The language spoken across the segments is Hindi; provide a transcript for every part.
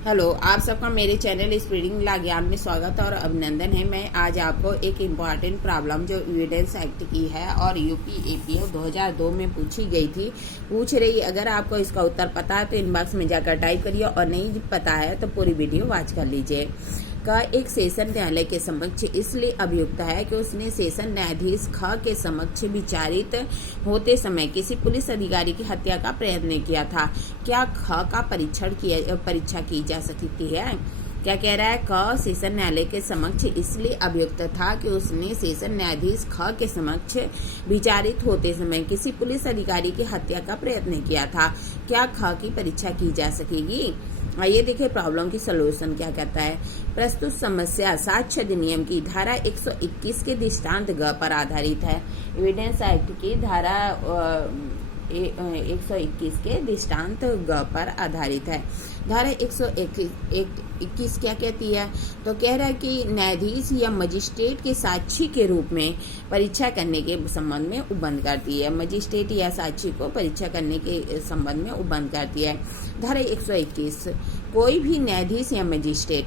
हेलो, आप सबका मेरे चैनल स्पीडिंग ला ज्ञान में स्वागत और अभिनंदन है। मैं आज आपको एक इम्पॉर्टेंट प्रॉब्लम जो एविडेंस एक्ट की है और यूपी एपीएफ 2002 में पूछी गई थी पूछ रही। अगर आपको इसका उत्तर पता है तो इनबॉक्स में जाकर टाइप करिए और नहीं पता है तो पूरी वीडियो वॉच कर लीजिए। का एक सेशन न्यायालय के समक्ष इसलिए अभियुक्त है कि उसने सेशन न्यायाधीश ख के समक्ष विचारित होते समय किसी पुलिस अधिकारी की हत्या का प्रयत्न किया था। क्या ख का परीक्षा की जा सकती है? क्या कह रहा है? क सेशन न्यायालय के समक्ष इसलिए अभियुक्त था कि उसने सेशन न्यायाधीश ख के समक्ष विचारित होते समय किसी पुलिस अधिकारी की हत्या का प्रयत्न किया था। क्या ख की परीक्षा की जा सकेगी? आइए देखिए प्रॉब्लम की सोल्यूशन क्या कहता है। प्रस्तुत समस्या साक्ष्य अधिनियम की धारा 121 के दृष्टांत ग पर आधारित है। एविडेंस एक्ट की धारा 121 के दृष्टांत ग पर आधारित है। धारा 121 क्या कहती है? तो कह रहा है कि न्यायाधीश या मजिस्ट्रेट के साक्षी के रूप में परीक्षा करने के संबंध में उपबंध करती है। मजिस्ट्रेट या साक्षी को परीक्षा करने के संबंध में उपबंध करती है। धारा 121 कोई भी न्यायाधीश या मजिस्ट्रेट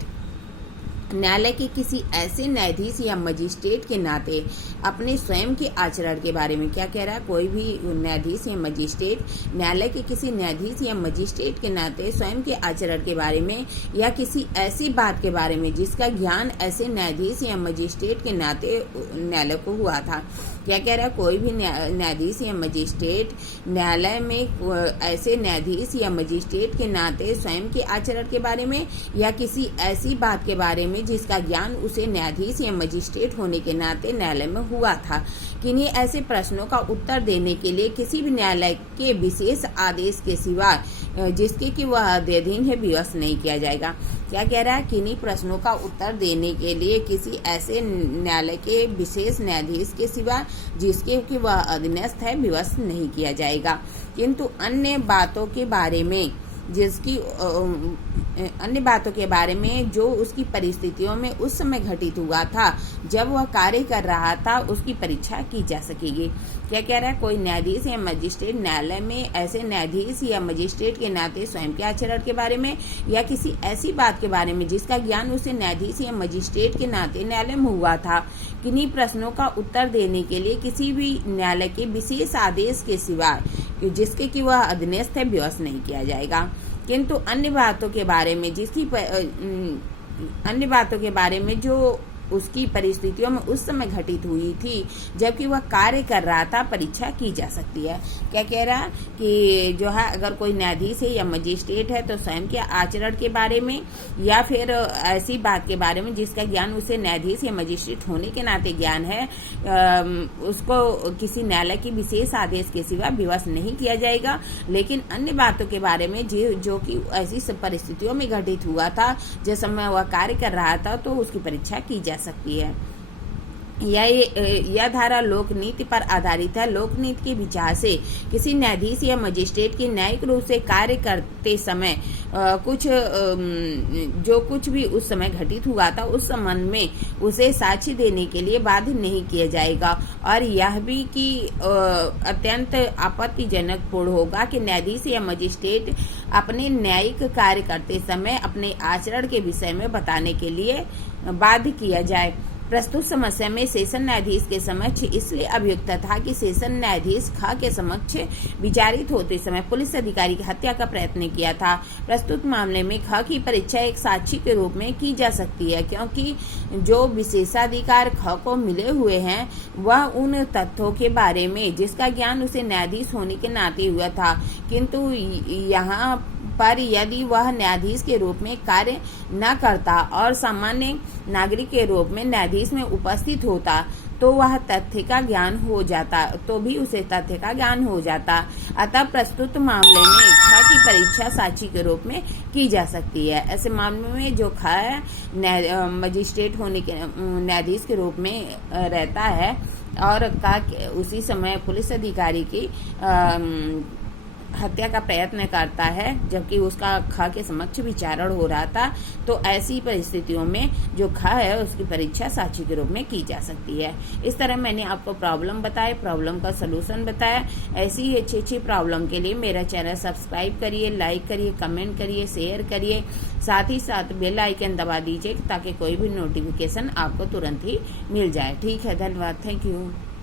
न्यायालय के किसी ऐसे न्यायाधीश या मजिस्ट्रेट के नाते अपने स्वयं के आचरण के बारे में, क्या कह रहा है? कोई भी न्यायाधीश या मजिस्ट्रेट न्यायालय के किसी न्यायाधीश या मजिस्ट्रेट के नाते स्वयं के आचरण के बारे में या किसी ऐसी बात के बारे में जिसका ज्ञान ऐसे न्यायाधीश या मजिस्ट्रेट के नाते न्यायालय को हुआ था। क्या कह रहा है? कोई भी न्यायाधीश या मजिस्ट्रेट न्यायालय में ऐसे न्यायाधीश या मजिस्ट्रेट के नाते स्वयं के आचरण के बारे में या किसी ऐसी बात के बारे में जिसका ज्ञान उसे न्यायाधीश या मजिस्ट्रेट होने के नाते न्यायालय में हुआ था। किन्हीं ऐसे प्रश्नों का उत्तर देने के लिए किसी भी न्यायालय के विशेष आदेश के सिवा जिसके कि वह अधीन है विवश नहीं किया जाएगा। क्या कह रहा है? किन्हीं प्रश्नों का उत्तर देने के लिए किसी ऐसे न्यायालय के विशेष न्यायाधीश के सिवा जिसके कि वह अधीनस्थ है विवश नहीं किया जाएगा। किंतु अन्य बातों के बारे में जो उसकी परिस्थितियों में उस समय घटित हुआ था जब वह कार्य कर रहा था उसकी परीक्षा की जा सकेगी। क्या कह रहा है? कोई न्यायाधीश या मजिस्ट्रेट न्यायालय में ऐसे न्यायाधीश या मजिस्ट्रेट के नाते स्वयं के आचरण के बारे में या किसी ऐसी बात के बारे में जिसका ज्ञान उसे न्यायाधीश या मजिस्ट्रेट के नाते न्यायालय में हुआ था, किन्हीं प्रश्नों का उत्तर देने के लिए किसी भी न्यायालय के विशेष आदेश के सिवा जिसके कि वह अधीनस्थ है विवश नहीं किया जाएगा। किंतु अन्य बातों के बारे में जो उसकी परिस्थितियों में उस समय घटित हुई थी जबकि वह कार्य कर रहा था परीक्षा की जा सकती है। क्या कह रहा है कि जो है अगर कोई न्यायाधीश है या मजिस्ट्रेट है तो स्वयं के आचरण के बारे में या फिर ऐसी बात के बारे में जिसका ज्ञान उसे न्यायाधीश या मजिस्ट्रेट होने के नाते ज्ञान है, उसको किसी न्यायालय के विशेष आदेश के सिवा विवश नहीं किया जाएगा। लेकिन अन्य बातों के बारे में जो कि ऐसी परिस्थितियों में घटित हुआ था जिस समय वह कार्य कर रहा था तो उसकी परीक्षा की जा सकती है। यह धारा लोकनीति पर आधारित है। लोकनीति के विचार से किसी न्यायाधीश या मजिस्ट्रेट की न्यायिक रूप से कार्य करते समय जो कुछ भी उस समय घटित हुआ था उस संबंध में उसे साक्ष्य देने के लिए बाध्य नहीं किया जाएगा। और यह भी कि अत्यंत आपत्तिजनक पूर्ण होगा कि न्यायाधीश या मजिस्ट्रेट अपने न्यायिक कार्य करते समय अपने आचरण के विषय में बताने के लिए बाध्य किया जाए। प्रस्तुत समस्या में सेशन न्यायाधीश के समक्ष इसलिए अभियुक्त था कि सेशन न्यायाधीश ख के समक्ष विचारित होते समय पुलिस अधिकारी की हत्या का प्रयत्न किया था। प्रस्तुत मामले में ख की परीक्षा एक साक्षी के रूप में की जा सकती है क्योंकि जो विशेषाधिकार ख को मिले हुए हैं वह उन तथ्यों के बारे में जिसका ज्ञान उसे न्यायाधीश होने के नाते हुआ था। किंतु यहाँ पर यदि वह न्यायाधीश के रूप में कार्य न करता और सामान्य नागरिक के रूप में न्यायाधीश में उपस्थित होता तो वह तथ्य का ज्ञान हो जाता अतः प्रस्तुत मामले में ख की परीक्षा साक्षी के रूप में की जा सकती है। ऐसे मामले में जो ख मजिस्ट्रेट होने के न्यायाधीश के रूप में रहता है और का उसी समय पुलिस अधिकारी की हत्या का प्रयत्न करता है, जबकि उसका ख के समक्ष विचारण हो रहा था। तो ऐसी परिस्थितियों में जो ख है उसकी परीक्षा साक्षी के रूप में की जा सकती है। इस तरह मैंने आपको प्रॉब्लम बताए, प्रॉब्लम का सलूशन बताया। ऐसी ही अच्छी प्रॉब्लम के लिए मेरा चैनल सब्सक्राइब करिए, लाइक करिए, कमेंट करिए, शेयर करिए, साथ ही साथ बेल आइकन दबा दीजिए ताकि कोई भी नोटिफिकेशन आपको तुरंत ही मिल जाए। ठीक है, धन्यवाद, थैंक यू।